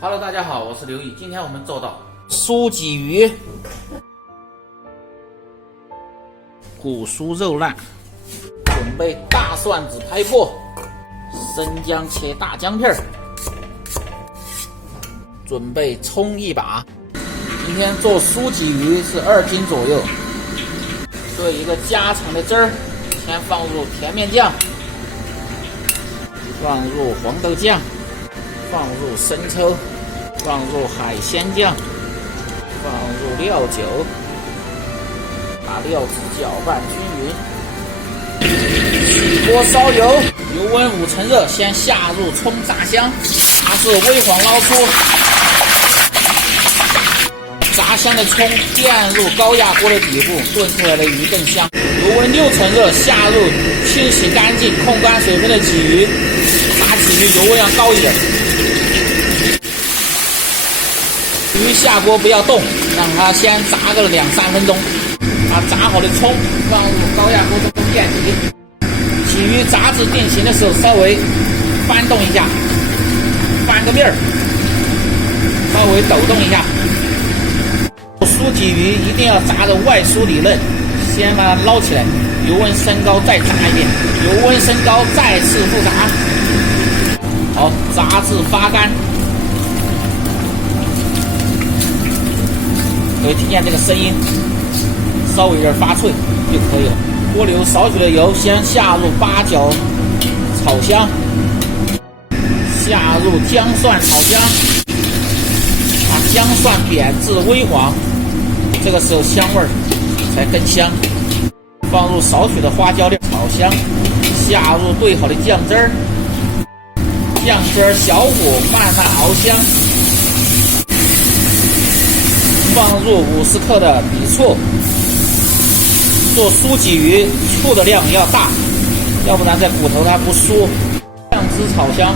Hello， 大家好，我是刘毅。今天我们做到酥鲫鱼、古酥肉烂，准备大蒜子拍破，生姜切大姜片，准备葱一把。今天做酥鲫鱼是2斤左右，做一个家常的汁儿，先放入甜面酱，放入黄豆酱，放入生抽，放入海鲜酱，放入料酒，把料子搅拌均匀。起锅烧油，油温5成热，先下入葱炸香，炸至微黄捞出。炸香的葱垫入高压锅的底部，炖出来的鱼更香。油温6成热，下入清洗干净、控干水分的鲫鱼。炸鲫鱼油温要高一点。鱼下锅不要动，让它先炸个2-3分钟。把炸好的葱放入高压锅中垫底。鲫鱼炸至定型的时候，稍微翻动一下，翻个面儿，稍微抖动一下。酥鲫鱼一定要炸得外酥里嫩，先把它捞起来，油温升高再炸一遍，油温升高再次复炸。好，炸至发干。可以听见这个声音，稍微有点发脆就可以了。锅留少许的油，先下入八角炒香，下入姜蒜炒香，把姜蒜煸至微黄，这个时候香味才更香。放入少许的花椒粒炒香，下入兑好的酱汁儿，酱汁儿小火慢慢熬香。放入50克的米醋。做酥鲫鱼，醋的量要大，要不然在骨头它不酥。酱汁炒香，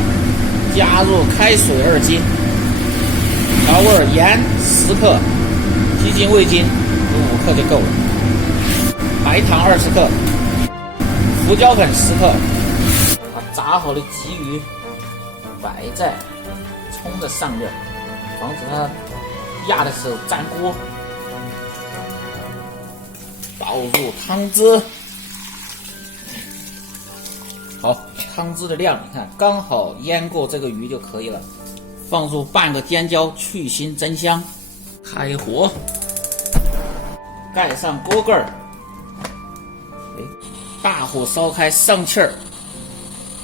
加入开水2斤，调味盐10克，鸡精、味精5克就够了。白糖20克，胡椒粉10克。把炸好的鲫鱼摆在葱的上面，防止它压的时候粘锅。倒入汤汁，好，汤汁的量你看刚好淹过这个鱼就可以了。放入半个尖椒去腥增香，开火，盖上锅盖儿，大火烧开上气儿，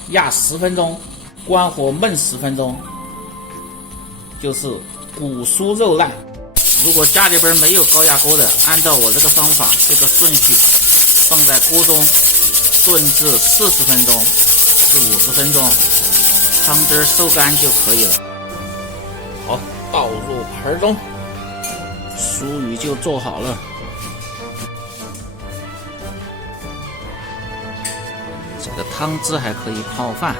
压10分钟，关火焖10分钟，就是古酥肉烂。如果家里边没有高压锅的，按照我这个方法，这个顺序放在锅中炖至40分钟至50分钟，汤汁收干就可以了。好，倒入盆中，酥鱼就做好了。这个汤汁还可以泡饭。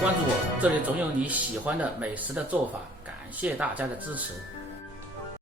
关注我，这里总有你喜欢的美食的做法。感谢大家的支持。